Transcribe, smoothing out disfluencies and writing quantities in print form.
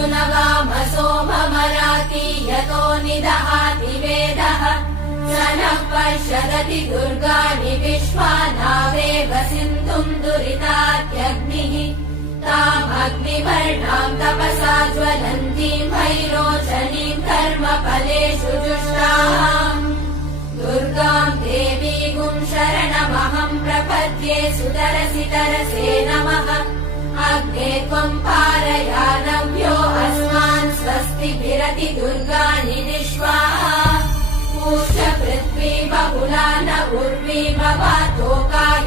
सुनवाम सोममराति यतो निदहाति वेदः स नः पर्षदति दुर्गाणि विश्वा नावेव सिन्धुम् दुरिताद्यग्निः तामग्निवर्णाम् तपसा ज्वलन्तीम् भैरोचनीम् कर्मफलेषु जुष्टाम् दुर्गाम् देवीगुम् शरणमहम् प्रपद्ये सुतरसि तरसे नमः अग्ने त्वम् पारयानव्यो अस्मान् स्वस्तिभिरति दुर्गाणि निश्वाहा पूष्य पृथ्वी बहुला न उर्वी भवातोकायतनयाय